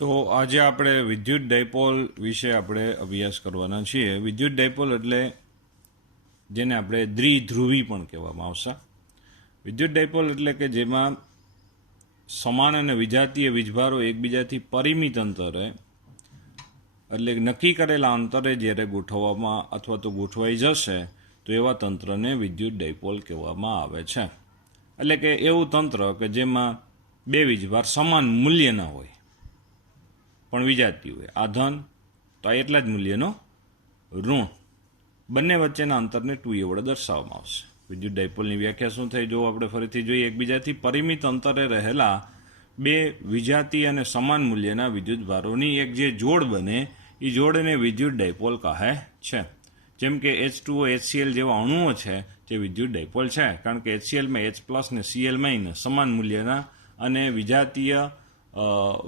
તો આજે આપણે વિદ્યુત ડાયપોલ વિશે આપણે અભ્યાસ કરવાના છીએ. વિદ્યુત ડાયપોલ એટલે જેને આપણે દ્વિધ્રુવી પણ કહેવામાં આવશે. વિદ્યુત ડાયપોલ એટલે કે જેમાં સમાન અને વિજાતીય વીજભારો એકબીજાથી પરિમિત અંતરે એટલે નક્કી કરેલા અંતરે જ્યારે ગોઠવવામાં અથવા તો ગોઠવાઈ જશે તો એવા તંત્રને વિદ્યુત ડાયપોલ કહેવામાં આવે છે. એટલે કે એવું તંત્ર કે જેમાં બે વીજભાર સમાન મૂલ્યના હોય પણ વિજાતી હોય. આ ધન તો આ એટલા જ મૂલ્યનો ઋણ. બંને વચ્ચેના અંતરને 2a વડે દર્શાવવામાં આવશે. વિદ્યુત ડાયપોલની વ્યાખ્યા શું થઈ જો આપણે ફરીથી જોઈએ. એકબીજાથી પરિમિત અંતરે રહેલા બે વિજાતી અને સમાન મૂલ્યના વિદ્યુતભારોની એક જે જોડ બને એ જોડને વિદ્યુત ડાયપોલ કહે છે. જેમ કે H2O HCl જેવા અણુઓ છે જે વિદ્યુત ડાયપોલ છે, કારણ કે HClમાં H+ ને Cl- સમાન મૂલ્યના અને વિજાતીય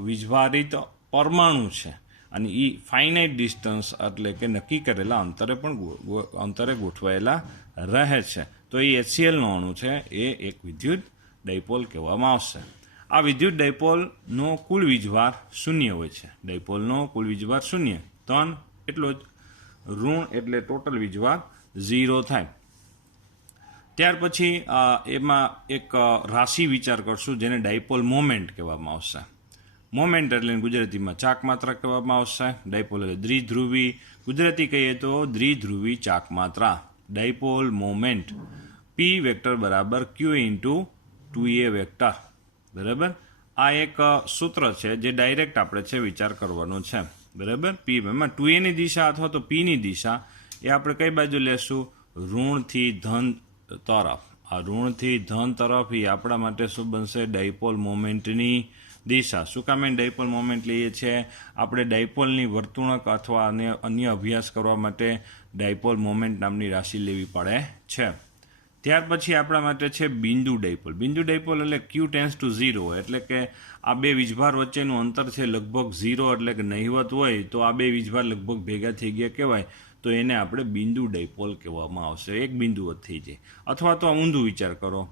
વીજભારિત પરમાણુ છે અને એ ફાઇનાઇટ ડિસ્ટન્સ એટલે કે નક્કી કરેલા અંતરે પણ અંતરે ગોઠવાયેલા રહે છે. તો એ HClનો અણુ છે એ એક વિદ્યુત ડાયપોલ કહેવામાં આવશે. આ વિદ્યુત ડાયપોલનો કુલ વીજભાર શૂન્ય હોય છે. ડાયપોલનો કુલ વીજભાર શૂન્ય, ધન એટલો જ, ઋણ એટલે ટોટલ વીજભાર 0 થાય. ત્યાર પછી એમાં એક રાશિ વિચાર કરશું જેને ડાયપોલ મોમેન્ટ કહેવામાં આવશે. મોમેન્ટ એટલે ગુજરાતીમાં ચાક માત્રા કહેવામાં આવશે. ડાયપોલ એટલે દ્વિધ્રુવી, ગુજરાતી કહીએ તો દ્વિધ્રુવી ચાક માત્રા. ડાયપોલ મોમેન્ટ P વેક્ટર બરાબર Q ઇન્ટુ 2a વેક્ટર. બરાબર, આ એક સૂત્ર છે જે ડાયરેક્ટ આપણે છે વિચાર કરવાનો છે. બરાબર, P એમાં 2a ની દિશા અથવા તો P ની દિશા એ આપણે કઈ બાજુ લેશું? ઋણથી ધન તરફ. આ ઋણથી ધન તરફ એ આપણા માટે શું બનશે? ડાયપોલ મોમેન્ટની દિશા. શું કામ ડાયપોલ મોમેન્ટ લઈએ છીએ? આપણે ડાયપોલની વર્તુણક અથવા અન્ય અભ્યાસ કરવા માટે ડાયપોલ મોમેન્ટ નામની રાશિ લેવી પડે છે. ત્યાર પછી આપણા માટે છે બિંદુ ડાયપોલ. બિંદુ ડાયપોલ એટલે Q ટેન્ડ્સ ટુ 0, એટલે કે આ બે વીજભાર વચ્ચેનું અંતર છે લગભગ 0, એટલે કે નહિવત હોય તો આ બે વીજભાર લગભગ ભેગા થઈ ગયા કહેવાય, તો એને આપણે બિંદુ ડાયપોલ કહેવામાં આવશે. એક બિંદુવત થઈ જાય. અથવા તો ઊંધું વિચાર કરો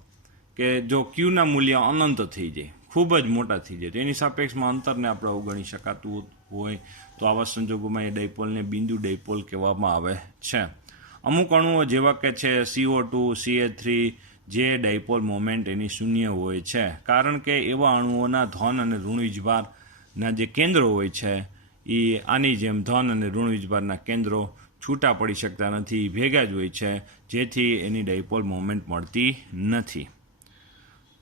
કે જો Qના મૂલ્ય અનંત થઈ જાય, ખૂબ જ મોટા થઈ જાય, તો એની સાપેક્ષમાં અંતરને આપણે અવગણી શકાતું હોય તો આવા સંજોગોમાં એ ડાયપોલને બિંદુ ડાયપોલ કહેવામાં આવે છે. અમુક અણુઓ જેવા કે છે CO2, CH3 જે ડાયપોલ મોમેન્ટ એની શૂન્ય હોય છે, કારણ કે એવા અણુઓના ધન અને ઋણ વીજભારના જે કેન્દ્રો હોય છે એ આની જેમ ધન અને ઋણ વીજભારના કેન્દ્રો છૂટા પડી શકતા નથી, ભેગા જ હોય છે, જેથી એની ડાયપોલ મોમેન્ટ મળતી નથી.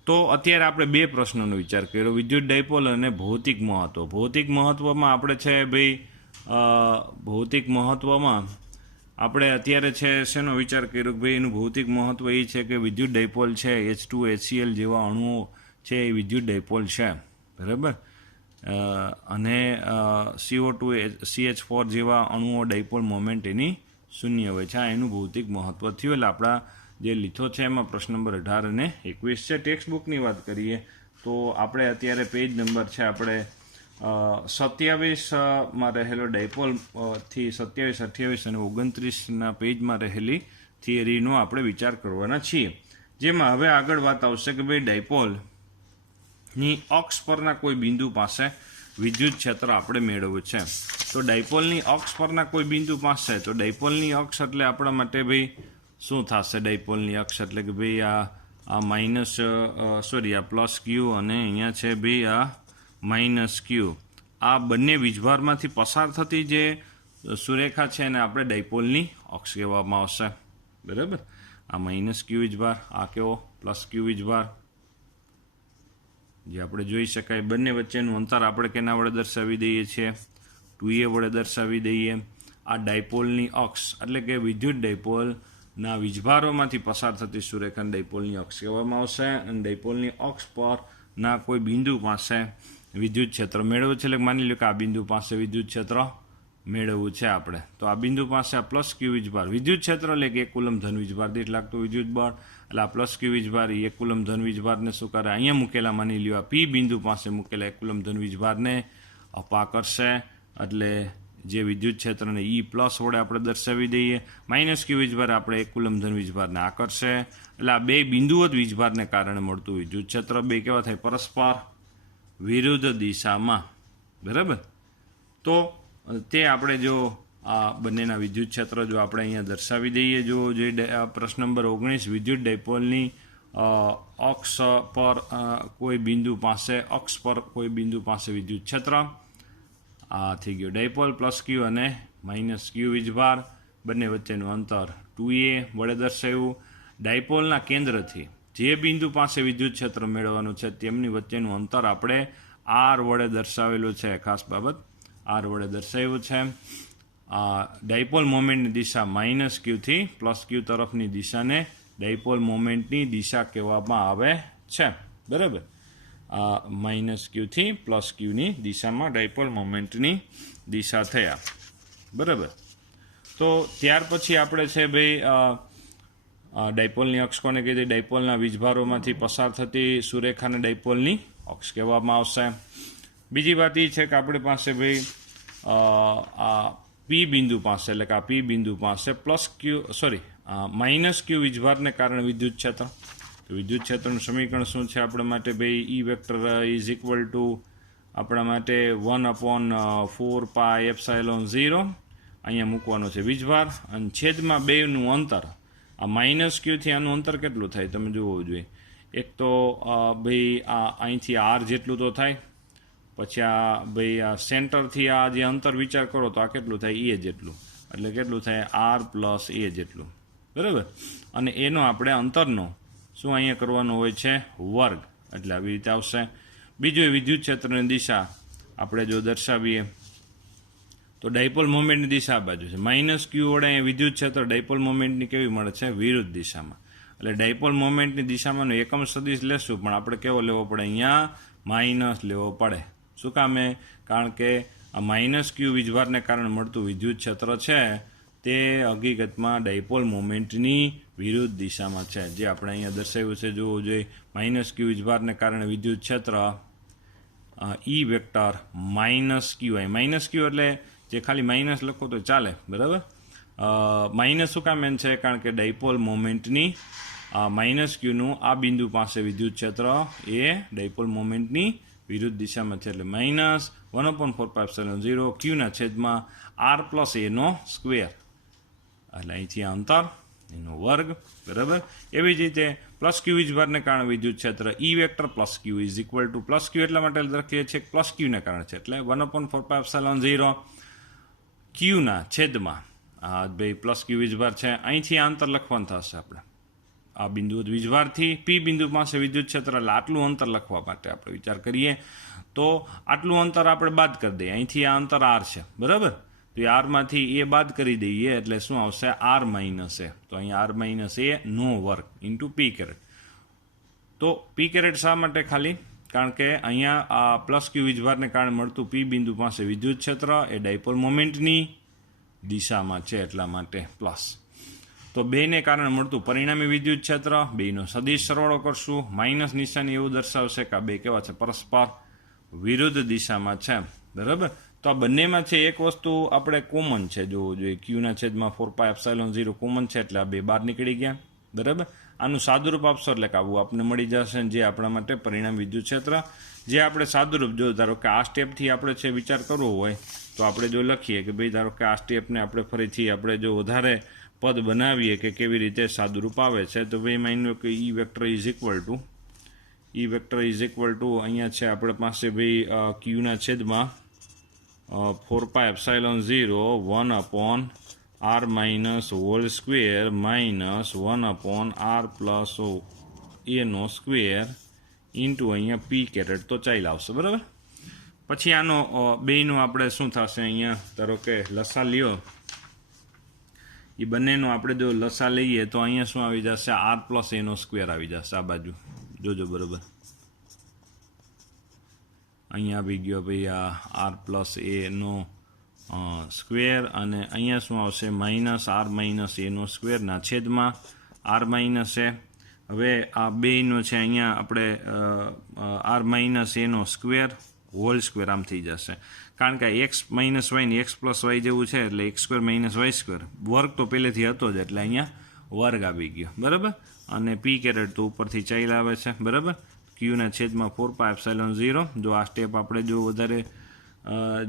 તો અત્યારે આપણે બે પ્રશ્નોનો વિચાર કર્યો, વિદ્યુત ડાયપોલ અને ભૌતિક મહત્વ. ભૌતિક મહત્વમાં આપણે છે ભાઈ ભૌતિક મહત્વમાં આપણે અત્યારે છે શેનો વિચાર કર્યો કે ભાઈ એનું ભૌતિક મહત્વ એ છે કે વિદ્યુત ડાયપોલ છે H2O HCl જેવા અણુઓ છે એ વિદ્યુત ડાયપોલ છે. બરાબર, અને CO2 CH4 જેવા અણુઓ ડાયપોલ મોમેન્ટ એની શૂન્ય હોય છે. આ એનું ભૌતિક મહત્વ થયું. એટલે આપણા જે લીધો છે એમાં પ્રશ્ન નંબર 18 અને 21 છે. ટેક્સ્ટ બુકની વાત કરીએ તો આપણે અત્યારે પેજ નંબર છે આપણે 27માં રહેલો ડાયપોલથી 27, 28 અને 29ના પેજમાં રહેલી થિયરીનો આપણે વિચાર કરવાના છીએ. જેમાં હવે આગળ વાત આવશે કે ભાઈ ડાયપોલની અક્ષ પરના કોઈ બિંદુ પાસે વિદ્યુત ક્ષેત્ર આપણે મેળવવું છે. તો ડાયપોલની અક્ષ પરના કોઈ બિંદુ પાસે, તો ડાયપોલની અક્ષ એટલે આપણા માટે ભાઈ શું થશે? ડાયપોલની અક્ષ એટલે કે ભાઈ આ માઇનસ આ પ્લસ Q અને અહીંયા છે ભાઈ આ માઇનસ Q. આ બંને વીજભારમાંથી પસાર થતી જે સુરેખા છે એને આપણે ડાયપોલની અક્ષ કહેવામાં આવશે. બરાબર, આ માઇનસ Q વીજભાર, આ કેવો પ્લસ Q વીજભાર જે આપણે જોઈ શકાય. બંને વચ્ચેનું અંતર આપણે કેના વડે દર્શાવી દઈએ છીએ? 2a વડે દર્શાવી દઈએ. આ ડાયપોલની અક્ષ એટલે કે વિદ્યુત ડાયપોલના વીજભારોમાંથી પસાર થતી સુરેખાને ડાયપોલની અક્ષ કહેવામાં આવશે. અને ડાયપોલની અક્ષ પરના કોઈ બિંદુ પાસે વિદ્યુત ક્ષેત્ર મેળવવું છે. એટલે માની લો કે આ બિંદુ પાસે વિદ્યુત ક્ષેત્ર મેળવવું છે આપણે, તો આ બિંદુ પાસે આ પ્લસ Q વીજભાર, વિદ્યુત ક્ષેત્ર એટલે કે 1 કુલમ ધન વીજભાર દીઠ લાગતું વિદ્યુત બળ, એટલે આ પ્લસ Q વીજભાર એ 1 કુલમ ધન વીજભારને શું કરે? અહીંયા મૂકેલા માની લ્યો આ P બિંદુ પાસે મૂકેલા 1 કુલમ ધન વીજભારને અપા કરશે. એટલે જે વિદ્યુત ક્ષેત્રને E+ વડે આપણે દર્શાવી દઈએ. માઇનસ Q વીજભાર આપણે 1 કુલમ ધન વીજભારને આકર્ષે. એટલે આ બે બિંદુવત વીજભારને કારણે મળતું વિદ્યુત ક્ષેત્ર બે કેવા થાય? પરસ્પર વિરુદ્ધ દિશામાં. બરાબર. તો તે આપણે જો આ બંનેના વિદ્યુત ક્ષેત્ર જો આપણે અહીંયા દર્શાવી દઈએ, જો જે પ્રશ્ન નંબર 19 વિદ્યુત ડાયપોલની અક્ષ પર કોઈ બિંદુ પાસે વિદ્યુત ક્ષેત્ર, આ થઈ ગયો ડાયપોલ, પ્લસ ક્યુ અને માઇનસ ક્યુ વીજભાર, બંને વચ્ચેનું અંતર 2a વડે દર્શાવ્યું. ડાયપોલના કેન્દ્રથી જે બિંદુ પાસે વિદ્યુત ક્ષેત્ર મેળવવાનું છે તેમની વચ્ચેનું અંતર આપણે r વડે દર્શાવેલું છે. ખાસ બાબત, r વડે દર્શાવ્યું છે. ડાયપોલ મોમેન્ટની દિશા માઇનસ ક્યુથી પ્લસ ક્યુ તરફની દિશાને ડાયપોલ મોમેન્ટની દિશા કહેવામાં આવે છે. બરાબર. માઇનસ ક્યુથી પ્લસ ક્યુની દિશામાં ડાયપોલ મોમેન્ટની દિશા થયા. બરાબર. તો ત્યાર પછી આપણે છે ભાઈ ડાયપોલની અક્ષ કોને કીધી? ડાયપોલના વીજભારોમાંથી પસાર થતી સુરેખાને ડાયપોલની અક્ષ કહેવામાં આવશે. બીજી વાત એ છે કે આપણી પાસે ભાઈ આ પી બિંદુ પાસે, એટલે કે આ પી બિંદુ પાસે માઇનસ ક્યુ વીજભારને કારણે વિદ્યુત ક્ષેત્ર. તો વિદ્યુત ક્ષેત્રનું સમીકરણ શું છે આપણા માટે ભાઈ? ઈ વેક્ટર ઇઝ ઇક્વલ ટુ આપણા માટે 1/4πε0 અહીંયા મૂકવાનો છે વીજભાર, અને છેદમાં બેનું અંતર. આ માઇનસ ક્યુથી આનું અંતર કેટલું થાય તમે જોવું જોઈએ. એક તો ભાઈ આ અહીંથી આર જેટલું તો થાય, પછી આ ભાઈ આ સેન્ટરથી આ જે અંતર વિચાર કરો તો આ કેટલું થાય? એ જેટલું, એટલે કેટલું થાય? આર પ્લસ એ જેટલું. બરાબર. અને એનો આપણે અંતરનો શું અહીંયા કરવાનો હોય છે? વર્ગ, એટલે આવી રીતે આવશે. બીજું વિદ્યુત ક્ષેત્રની દિશા આપણે જો દર્શાવીએ તો ડાયપોલ મોમેન્ટની દિશા આ બાજુ છે. માઇનસ ક્યુ વડે અહીંયા વિદ્યુત ક્ષેત્ર ડાયપોલ મોમેન્ટની કેવી મળે છે? વિરુદ્ધ દિશામાં. એટલે ડાયપોલ મોમેન્ટની દિશામાંનો એકમ સદિશ લેશું, પણ આપણે કેવો લેવો પડે? અહીંયા માઇનસ લેવો પડે. શું કામે? કારણ કે આ માઇનસ ક્યુ વીજભારને કારણે મળતું વિદ્યુત ક્ષેત્ર છે તે હકીકતમાં ડાયપોલ મોમેન્ટની વિરુદ્ધ દિશામાં છે, જે આપણે અહીંયા દર્શાવ્યું છે. જોવું જોઈએ, માઇનસ ક્યુ વીજભારને કારણે વિદ્યુત ક્ષેત્ર ઈ વેક્ટર માઇનસ ક્યુ. અહીં માઇનસ ક્યુ એટલે જે ખાલી માઇનસ લખો તો ચાલે. બરાબર. માઇનસ શું કામ એમ છે? કારણ કે ડાયપોલ મોમેન્ટની માઇનસ ક્યુનું આ બિંદુ પાસે વિદ્યુત ક્ષેત્ર એ ડાયપોલ મોમેન્ટની વિરુદ્ધ દિશામાં છે, એટલે માઇનસ 1/4πε0 ક્યુના છેદમાં r પ્લસ એનો સ્ક્વેર, એટલે અહીંથી આ અંતર એનો વર્ગ. બરાબર. એવી જ રીતે પ્લસ ક્યુ વીજભારને કારણે વિદ્યુત ક્ષેત્ર E vector plus Q is equal to plus Q એટલા માટે લખીએ છીએ પ્લસ ક્યુને કારણે છે, એટલે 1/4πε0 ક્યુના છેદમાં આ ભાઈ પ્લસ ક્યુ વીજભાર છે. અહીંથી આ અંતર લખવાનું થશે આપણે આ બિંદુ વીજભારથી પી બિંદુ પાસે વિદ્યુત ક્ષેત્ર, એટલે આટલું અંતર લખવા માટે આપણે વિચાર કરીએ તો આટલું અંતર આપણે બાદ કરી દઈએ. અહીંથી આ અંતર આર છે. બરાબર. તો એ આરમાંથી એ બાદ કરી દઈએ એટલે શું આવશે? આર માઇનસ એ. તો અહીંયા આર માઇનસ એ નો વર્ગ ઇન્ટુ પી કેરેટ. તો પી કેરેટ શા માટે ખાલી? કારણ કે અહીંયા આ પ્લસ ક્યુ વીજભારને કારણે મળતું પી બિંદુ પાસે વિદ્યુત ક્ષેત્ર એ ડાયપોલ મોમેન્ટની દિશામાં છે, એટલા માટે પ્લસ. તો બેને કારણે મળતું પરિણામી વિદ્યુત ક્ષેત્ર, બેનો સદિશ સરવાળો કરશું. માઇનસ નિશાની એવું દર્શાવશે કે આ બે કેવા છે? પરસ્પર વિરુદ્ધ દિશામાં છે. બરાબર. તો આ બંનેમાં છે એક વસ્તુ આપણે કોમન છે જોવું જોઈએ. ક્યુના છેદમાં 4πε0 કોમન છે, એટલે આ બે બહાર નીકળી ગયા. બરાબર. આનું સાદુરૂપ આપશો એટલે કે આવું આપણને મળી જશે, જે આપણા માટે પરિણામ વિદ્યુત ક્ષેત્ર. જે આપણે સાદુરૂપ જો ધારો કે આ સ્ટેપથી આપણે છે વિચાર કરવો હોય તો આપણે જો લખીએ કે ભાઈ ધારો કે આ સ્ટેપને આપણે ફરીથી આપણે જો વધારે પદ બનાવીએ કે કેવી રીતે સાદુરૂપ આવે છે, તો ભાઈ માની લો કે ઈ વેક્ટર ઇઝ ઇક્વલ ટુ અહીંયા છે આપણે પાસે ભાઈ ક્યુના છેદમાં 4πε0 1/r minus whole square minus 1/r plus એનો સ્ક્વેર ઇન્ટુ અહીંયા પી કેરેટ તો ચાલ્યા આવશે. બરાબર. પછી આનો બેનો આપણે શું થશે? અહીંયા ધારો કે લસા લ્યો, એ બંનેનો આપણે જો લસા લઈએ તો અહીંયા શું આવી જશે? આર પ્લસ એનો સ્ક્વેર આવી જશે આ બાજુ. જોજો. બરાબર. અહીંયા આવી ગયો ભાઈ આ આર પ્લસ એનો સ્ક્વેર, અને અહીંયા શું આવશે? માઇનસ આર માઇનસ એનો સ્ક્વેરના છેદમાં આર માઇનસ એ. હવે આ બેનો છે અહીંયા આપણે આર માઇનસ એનો સ્ક્વેર હોલ સ્ક્વેર આમ થઈ જશે, કારણ કે એક્સ માઇનસ વાય ને એક્સ પ્લસ વાય જેવું છે, એટલે X square minus Y square. વર્ગ તો પહેલેથી હતો જ, એટલે અહીંયા વર્ગ આવી ગયો. બરાબર. અને પી કેરેટ તો ઉપરથી ચાલ્યા આવે છે. બરાબર. ક્યુના છેદમાં 4πε0. જો આ સ્ટેપ આપણે જો વધારે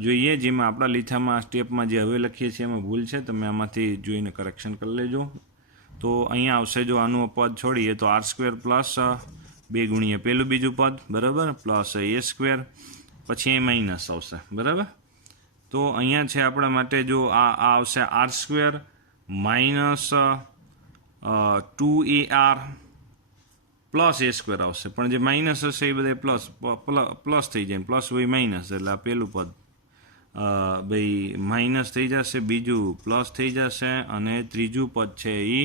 જોઈએ, જેમાં આપણા લીથામાં આ સ્ટેપમાં જે હવે લખીએ છીએ એમાં ભૂલ છે, તમે આમાંથી જોઈને કરેક્શન કરી લેજો. તો અહીંયા આવશે, જો આનું પદ છોડીએ તો આર સ્ક્વેર પ્લસ 2 ગુણ્યા પેલું બીજું પદ, બરાબર, પ્લસ એ સ્ક્વેર, પછી એ માઇનસ આવશે, બરાબર. તો અહીંયા છે આપણા માટે જો આ આવશે R square minus 2AR plus A square આવશે, પણ જે માઇનસ હશે એ બધા પ્લસ થઈ જાય, પ્લસ હોય માઇનસ, એટલે આ પેલું પદ ભાઈ માઇનસ થઈ જશે, બીજું પ્લસ થઈ જશે, અને ત્રીજું પદ છે એ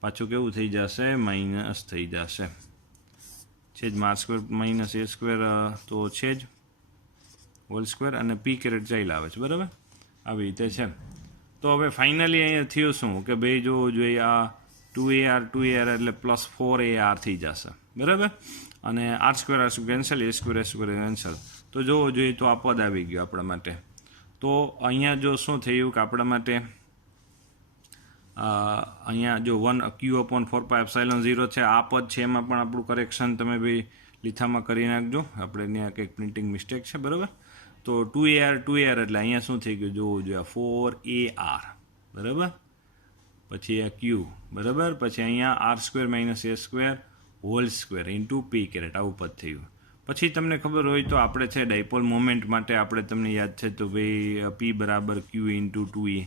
પાછું કેવું થઈ જશે, માઇનસ થઈ જશે. છે જ આર સ્ક્વેર માઇનસ એ સ્ક્વેર તો છે જ હોલ સ્ક્વેર, અને પી કેરેટ ચાલ્યા આવે છે, બરાબર, આવી રીતે છે. તો હવે ફાઇનલી અહીંયા થયું શું કે ભાઈ જો જોઈએ આ 2AR એટલે પ્લસ 4AR થઈ જશે, બરાબર, અને આર સ્ક્વેર કેન્સલ, એ સ્ક્વેર કેન્સલ. તો જોવો જોઈએ તો આ પદ આવી ગયું આપણા માટે. તો અહીંયા જો શું થયું કે આપણા માટે અહીંયા જો 1Q/4πε0 છે, આ પદ છે એમાં પણ આપણું કરેક્શન તમે ભાઈ લીથામાં કરી નાખજો, આપણે ત્યાં કંઈક પ્રિન્ટિંગ મિસ્ટેક છે, બરાબર. તો 2AR એટલે અહીંયા શું થઈ ગયું જોવું જોઈએ, 4AR, બરાબર, પછી આ Q, બરાબર, પછી અહીંયા આર સ્ક્વેર માઇનસ એ સ્ક્વેર હોલ સ્ક્વેર ઇન્ટુ પી કેરેટ, આવું પદ થયું. પછી તમને ખબર હોય તો આપણે છે ડાયપોલ મોમેન્ટ માટે આપણે તમને યાદ છે તો ભાઈ P બરાબર Q ઇન્ટુ 2E,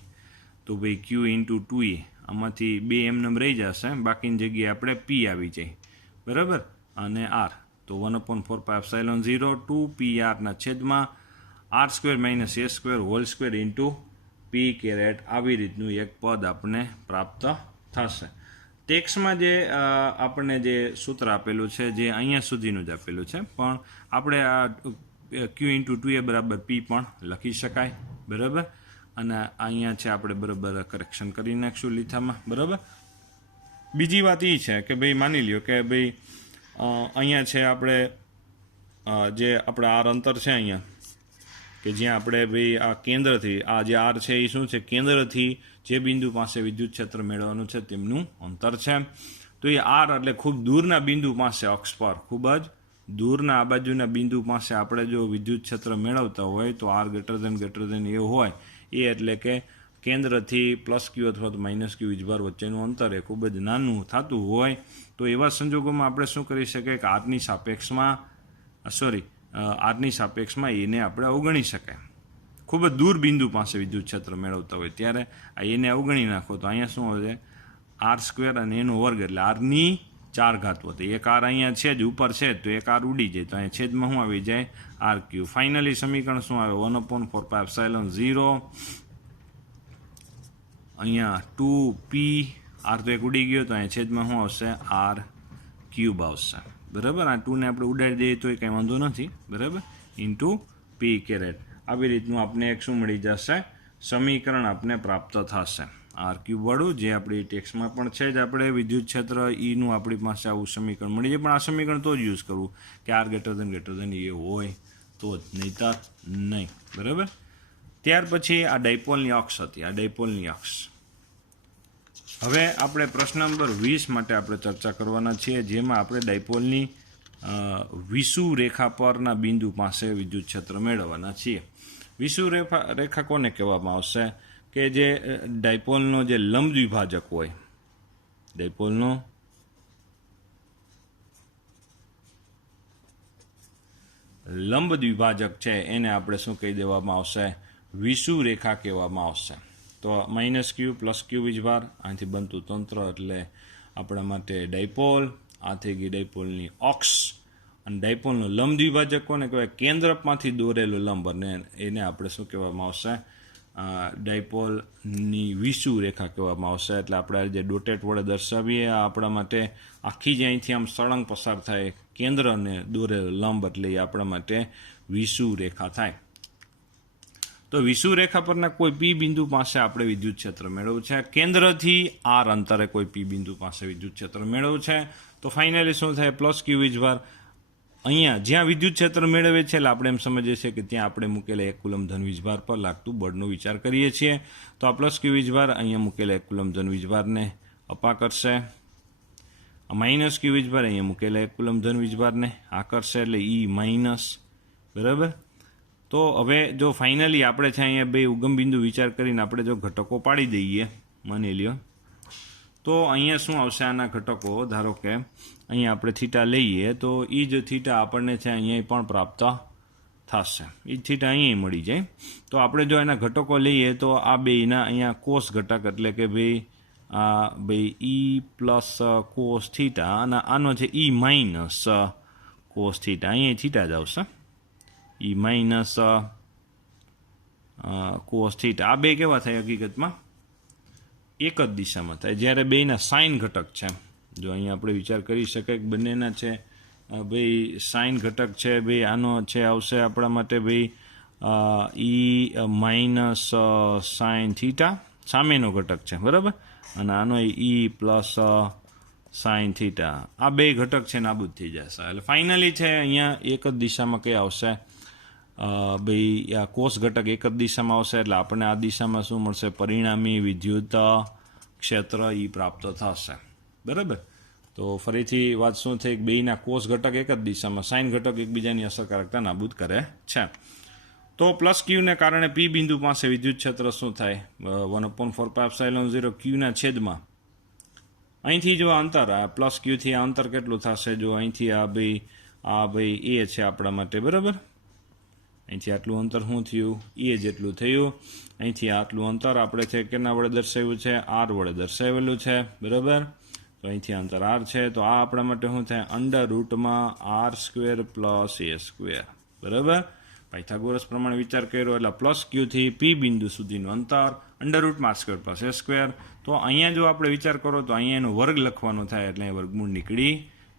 તો ભાઈ Q ઇન્ટુ 2E આમાંથી 2 એમનેમ રહી જશે, બાકીની જગ્યાએ આપણે P આવી જાય, બરાબર, અને R, તો 1/4πε0 2PR ના છેદમાં આર સ્ક્વેર માઇનસ એ સ્ક્વેર હોલ સ્ક્વેર ઇન્ટુ પી કેરેટ, આવી રીતનું એક પદ આપણને પ્રાપ્ત થશે. ટેક્સમાં જે આપણને જે સૂત્ર આપેલું છે જે અહીંયા સુધીનું જ આપેલું છે, પણ આપણે આ Q ઇન્ટુ 2A બરાબર P પણ લખી શકાય, બરાબર, અને અહીંયા છે આપણે બરાબર કરેક્શન કરી નાખશું લીથામાં, બરાબર. બીજી વાત એ છે કે ભાઈ માની લ્યો કે ભાઈ અહીંયા છે આપણે જે આપણે આર અંતર છે અહીંયા કે જ્યાં આપણે ભાઈ આ કેન્દ્રથી આ જે આર છે એ શું છે, કેન્દ્રથી જે બિંદુ પાસે વિદ્યુત ક્ષેત્ર મેળવવાનું છે તેમનું અંતર છે. તો એ આર એટલે ખૂબ દૂરના બિંદુ પાસે અક્ષ પર ખૂબ જ દૂરના આ બાજુના બિંદુ પાસે આપણે જો વિદ્યુત ક્ષેત્ર મેળવતા હોય તો આર ગ્રેટર દેન એ હોય, એ એટલે કે કેન્દ્રથી પ્લસ Q અથવા તો માઇનસ Q વીજભાર વચ્ચેનું અંતર એ ખૂબ જ નાનું થતું હોય, તો એવા સંજોગોમાં આપણે શું કરી શકીએ કે આરની સાપેક્ષમાં એને આપણે અવગણી શકાય. ખૂબ જ દૂર બિંદુ પાસે વિદ્યુત ક્ષેત્ર મેળવતા હોય ત્યારે આ એને અવગણી નાખો તો અહીંયા શું આવે, આર સ્ક્વેર અને એનો વર્ગ એટલે આરની 4 ઘાત વધે. એક આર અહીંયા છે જ ઉપર છે તો એક આર ઉડી જાય, તો અહીંયા છેદમાં શું આવી જાય, RQ. ફાઇનલી સમીકરણ શું આવે, 1/4πε0 અહીંયા 2P, આર તો એક ઉડી ગયો તો અહીંયા છેદમાં શું આવશે, R³ આવશે, બરાબર. આ 2ને આપણે ઉડાડી દઈએ તો એ કંઈ વાંધો નથી, બરાબર, ઇન્ટુ પી કેરેટ. આવી રીતનું આપણે એક શું મળી જશે, સમીકરણ આપણે પ્રાપ્ત થશે R³ વાળું, જે આપણી ટેક્સમાં પણ છે જ, આપણે વિદ્યુત ક્ષેત્ર ઈનું આપણી પાસે આવું સમીકરણ મળી જાય. પણ આ સમીકરણ તો જ યુઝ કરવું કે આર ગ્રેટર દેન એ હોય તો જ, નહીંતર નહીં, બરાબર. ત્યાર પછી આ ડાયપોલની અક્ષ હતી, આ ડાયપોલની અક્ષ. હવે આપણે પ્રશ્ન નંબર 20 માટે આપણે ચર્ચા કરવાના છીએ, જેમાં આપણે ડાયપોલની વિષુવ રેખા પરના બિંદુ પાસે વિદ્યુત ક્ષેત્ર મેળવવાના છીએ. વિષુવ રેખા કોને કહેવામાં આવશે કે જે ડાયપોલનો જે લંબ દ્વિભાજક હોય, ડાયપોલનો લંબ દ્વિભાજક છે એને આપણે શું કહી દેવામાં આવશે, વિષુવ રેખા કહેવામાં આવશે. તો -Q + Q વીજભાર, આથી બનતું તંત્ર એટલે આપણા માટે ડાયપોલ, આ થઈ ગઈ ડાયપોલની અક્ષ. અને ડાયપોલનો લંબ દ્વિભાજક કોને કહેવાય, કેન્દ્રમાંથી દોરેલો લંબ, અને એને આપણે શું કહેવામાં આવશે, ડાયપોલની વિષુવ રેખા કહેવામાં આવશે. એટલે આપણે જે ડોટેટ વડે દર્શાવીએ આ આપણા માટે આખી જ અહીંથી આમ સળંગ પસાર થાય કેન્દ્રને દોરેલો લંબ, એટલે એ આપણા માટે વિષુવ રેખા થાય. તો વિષુવ રેખા પરના કોઈ પી બિંદુ પાસે આપણે વિદ્યુત ક્ષેત્ર મેળવવું છે, કેન્દ્રથી આર અંતરે કોઈ પી બિંદુ પાસે વિદ્યુત ક્ષેત્ર મેળવવું છે. તો ફાઇનલી શું થાય, +Q વીજભાર અહીંયા જ્યાં વિદ્યુત ક્ષેત્ર મેળવે છે એટલે આપણે એમ સમજીએ છીએ કે ત્યાં આપણે મૂકેલા 1 કુલમ ધન વીજભાર પર લાગતું બળનો વિચાર કરીએ છીએ. તો આ +Q વીજભાર અહીંયા મૂકેલા 1 કુલમ ધન વીજભારને અપા કરશે, -Q વીજભાર અહીંયા મૂકેલા 1 કુલમ ધન વીજભારને આ કરશે, એટલે E-, બરાબર. તો હવે જો ફાઇનલી આપણે છે અહીંયા બે ઉગમ બિંદુ વિચાર કરીને આપણે જો ઘટકો પાડી દઈએ, માની લ્યો, તો અહીંયા શું આવશે આના ઘટકો? ધારો કે અહીંયા આપણે થીટા લઈએ તો એ જ થીટા આપણને છે અહીંયા પણ પ્રાપ્ત થશે, એ થીટા અહીંયા મળી જાય. તો આપણે જો એના ઘટકો લઈએ તો આ બેના અહીંયા કોસ ઘટક એટલે કે ભાઈ આ ભાઈ ઈ પ્લસ કોસ થીટા અને આનો છે ઈ માઇનસ કોસ થીટા, અહીંયા થીટા જ આવશે, ઈ માઇનસ કોસ થીટા. આ બે કેવા થાય હકીકતમાં? એક જ દિશામાં થાય. જ્યારે બેના સાઇન ઘટક છે, જો અહીંયા આપણે વિચાર કરી શકાય કે બંનેના છે ભાઈ સાઇન ઘટક છે, ભાઈ આનો છે આવશે આપણા માટે ભાઈ ઈ માઇનસ સાઇન થીટા, સામેનો ઘટક છે બરાબર, અને આનો ઈ પ્લસ સાઇન થીટા. આ બે ઘટક છે નાબૂદ થઈ જશે. એટલે ફાઇનલી છે અહીંયા એક જ દિશામાં કઈ આવશે? ભાઈ આ કોસ ઘટક એક જ દિશામાં આવશે, એટલે આપણને આ દિશામાં શું મળશે? પરિણામી વિદ્યુત ક્ષેત્ર ઈ પ્રાપ્ત થશે બરાબર. તો ફરીથી વાત શું થઈ? બેના કોસ ઘટક એક જ દિશામાં, સાઇન ઘટક એકબીજાની અસરકારકતા નાબૂદ કરે છે. તો પ્લસ ક્યુને કારણે પી બિંદુ પાસે વિદ્યુત ક્ષેત્ર શું થાય? 1/4πε0 ક્યુના છેદમાં અહીંથી જો અંતર આ પ્લસ ક્યુથી આ અંતર કેટલું થશે? જો અહીંથી આ ભાઈ એ છે આપણા માટે બરાબર, અહીંથી આટલું અંતર શું થયું? એ જેટલું થયું. અહીંથી આટલું અંતર આપણે છે કેના વડે દર્શાવ્યું છે? આર વડે દર્શાવેલું છે બરાબર. તો અહીંથી અંતર આર છે, તો આ આપણા માટે શું થાય? √r² પ્લસ a² બરાબર. પાયથાગોરસ પ્રમાણે વિચાર કર્યો એટલે પ્લસ ક્યુથી પી બિંદુ સુધીનું અંતર √r² પ્લસ a². તો અહીંયા જો આપણે વિચાર કરો તો અહીંયા એનો વર્ગ લખવાનો થાય એટલે વર્ગમૂળ નીકળી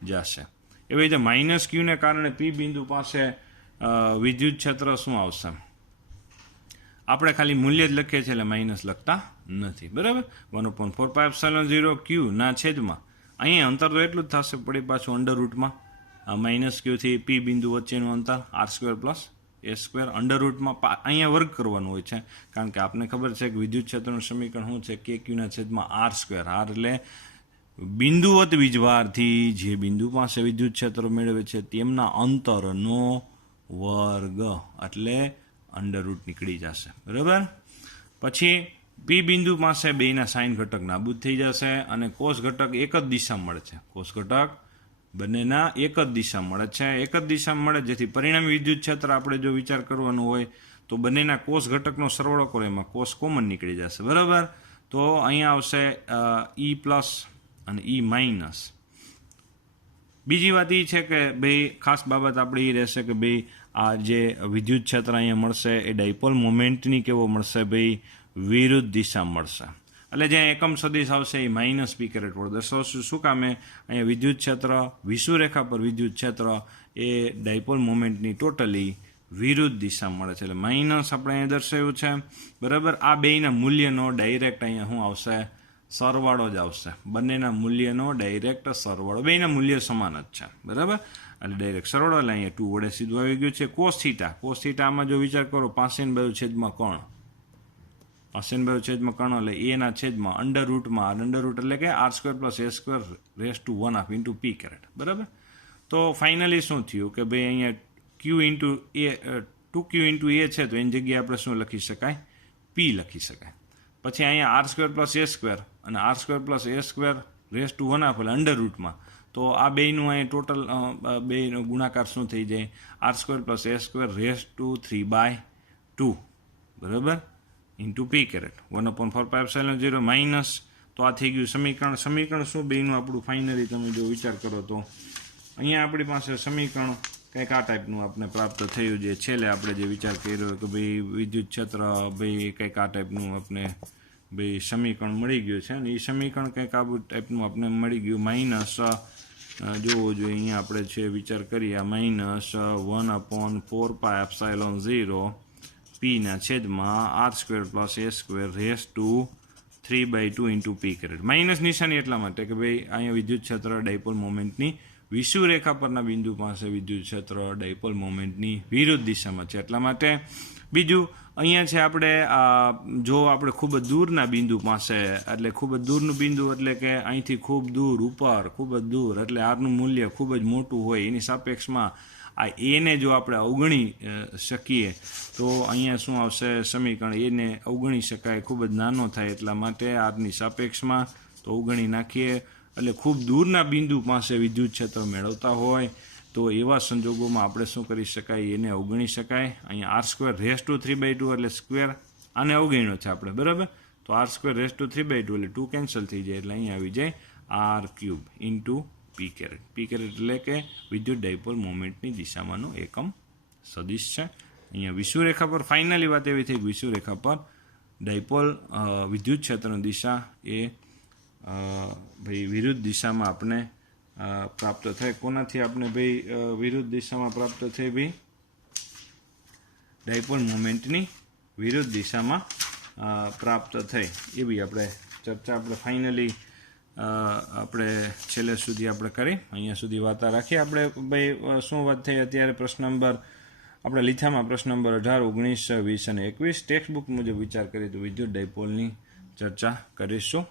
જશે. એવી રીતે માઇનસ ક્યુને કારણે પી બિંદુ પાસે વિદ્યુત ક્ષેત્ર શું આવશે? આપણે ખાલી મૂલ્ય જ લખીએ છીએ એટલે માઇનસ લખતા નથી બરાબર. 1/4πε0 ક્યુ ના છેદમાં અહીંયા અંતર તો એટલું જ થશે, પડી પાછું અંડર રૂટમાં માઇનસ ક્યુથી પી બિંદુ વચ્ચેનું અંતર r² પ્લસ a². અંડર રૂટમાં અહીંયા વર્ગ કરવાનું હોય છે, કારણ કે આપને ખબર છે કે વિદ્યુત ક્ષેત્રનું સમીકરણ શું છે? કે ક્યુના છેદમાં r². r એટલે બિંદુવત વીજભારથી જે બિંદુ પાસે વિદ્યુત ક્ષેત્ર મેળવે છે તેમના અંતરનો વર્ગ, એટલે અંડર રૂટ નીકળી જશે બરાબર. પછી પી બિંદુ પાસે બેના સાઇન ઘટક નાબૂદ થઈ જશે અને કોસ ઘટક એક જ દિશામાં મળે છે. કોસ ઘટક બંનેના એક જ દિશામાં મળે છે, એક જ દિશામાં મળે, જેથી પરિણામી વિદ્યુત ક્ષેત્ર આપણે જો વિચાર કરવાનો હોય તો બંનેના કોસ ઘટકનો સરવાળો કરો, એમાં કોસ કોમન નીકળી જશે બરાબર. તો અહીંયા આવશે ઈ પ્લસ અને ઈ માઇનસ. બીજી વાત એ છે કે ભાઈ ખાસ બાબત આપણી એ રહેશે કે ભાઈ આ જે વિદ્યુત ક્ષેત્ર અહીંયા મળશે એ ડાયપોલ મોમેન્ટની કેવો મળશે? ભાઈ વિરુદ્ધ દિશા મળશે. એટલે જ્યાં એકમ સદિશ આવશે એ માઇનસ પી કેરેટ વડે દર્શાવશું. શું કામે? અહીંયા વિદ્યુત ક્ષેત્ર વિષુવરેખા પર વિદ્યુત ક્ષેત્ર એ ડાયપોલ મોમેન્ટની ટોટલી વિરુદ્ધ દિશા મળે છે, એટલે માઇનસ આપણે અહીંયા દર્શાવ્યું છે બરાબર. આ બેયના મૂલ્યનો ડાયરેક્ટ અહીંયા શું આવશે? સરવાળો જ આવશે. બંનેના મૂલ્યનો ડાયરેક્ટ સરવાળો, બેયના મૂલ્ય સમાન જ છે બરાબર, એટલે ડાયરેક્ટ સરવાળો. એટલે અહીંયા 2 વડે સીધું આવી ગયું છે. કોસ થીટા, કોસ થીટામાં જો વિચાર કરો 5/2 છેદમાં કર્ણ, 5/2 છેદમાં કર્ણ એટલે એના છેદમાં અંડર રૂટમાં, અંડર રૂટ એટલે કે r² plus a² × p caret બરાબર. તો ફાઇનલી શું થયું કે ભાઈ અહીંયા q into A 2q × a છે, તો એની જગ્યાએ આપણે શું લખી શકાય? p લખી શકાય. પછી અહીંયા r² પ્લસ a² અને r² પ્લસ a² એટલે અંડર રૂટમાં, તો આ બેયનું અહીંયા ટોટલ બેયનો ગુણાકાર શું થઈ જાય? r² પ્લસ a² ⅔/2 બરાબર × p કેરેટ 1/4πε0 માઇનસ. તો આ થઈ ગયું સમીકરણ. સમીકરણ શું બેયનું આપણું ફાઇનલી તમે જો વિચાર કરો તો અહીંયા આપણી પાસે સમીકરણ કંઈક આ ટાઈપનું આપણે પ્રાપ્ત થયું, જે છેલ્લે આપણે જે વિચાર કર્યો કે ભાઈ વિદ્યુત ક્ષેત્ર ભાઈ કંઈક આ ટાઈપનું આપણે ભાઈ સમીકરણ મળી ગયું છે, અને એ સમીકરણ કંઈક આ ટાઈપનું આપણે મળી ગયું. માઇનસ જોવો જોઈએ અહીંયા આપણે છે વિચાર કરીએ, માઇનસ 1/4πε0 પીના છેદમાં r² plus a² ⅔/2 × p caret. Minus નિશાની એટલા માટે કે ભાઈ અહીંયા વિદ્યુત ક્ષેત્ર ડાયપોલ મોમેન્ટની વિષુવરેખા પરના બિંદુ પાસે વિદ્યુત ક્ષેત્ર ડાયપોલ મોમેન્ટની વિરુદ્ધ દિશામાં છે એટલા માટે. બીજું અહીંયા છે આપણે જો આપણે ખૂબ જ દૂરના બિંદુ પાસે, એટલે ખૂબ જ દૂરનું બિંદુ એટલે કે અહીંથી ખૂબ દૂર ઉપર, ખૂબ જ દૂર એટલે આરનું મૂલ્ય ખૂબ જ મોટું હોય, એની સાપેક્ષમાં આ એને જો આપણે અવગણી શકીએ તો અહીંયા શું આવશે સમીકરણ એને અવગણી શકાય, ખૂબ જ નાનો થાય એટલા માટે આરની સાપેક્ષમાં તો અવગણી નાખીએ. એટલે ખૂબ દૂરના બિંદુ પાસે વિદ્યુત ક્ષેત્ર મેળવતા હોય તો એવા સંજોગોમાં આપણે શું કરી શકાય, એને અવગણી શકાય. અહીંયા r²√3/2 એટલે સ્ક્વેર આને અવગણ્યો છે આપણે, બરાબર. તો r²√3/2 એટલે 2 કેન્સલ થઈ જાય એટલે અહીંયા આવી જાય r³ into p caret. p caret એટલે કે વિદ્યુત ડાયપોલ મોમેન્ટની દિશામાંનો એકમ સદિશ છે. અહીંયા વિષુવરેખા પર ફાઇનલી વાત એવી થઈ કે વિષુવરેખા પર ડાયપોલ વિદ્યુત ક્ષેત્રની દિશા એ ભાઈ વિરુદ્ધ દિશામાં આપણે પ્રાપ્ત થાય. કોનાથી આપણે ભાઈ વિરુદ્ધ દિશામાં પ્રાપ્ત થઈ? ભાઈ ડાયપોલ મોમેન્ટની વિરુદ્ધ દિશામાં પ્રાપ્ત થઈ એવી આપણે ચર્ચા આપણે ફાઇનલી આપણે છેલ્લે સુધી આપણે કરી. અહીંયા સુધી વાર્તા રાખીએ આપણે. ભાઈ શું વાત થઈ અત્યારે? પ્રશ્ન નંબર આપણે લીધામાં પ્રશ્ન નંબર 18, 19, 20 અને 21 ટેક્સ્ટ બુક મુજબ વિચાર કરીએ તો વિદ્યુત ડાયપોલની ચર્ચા કરીશું.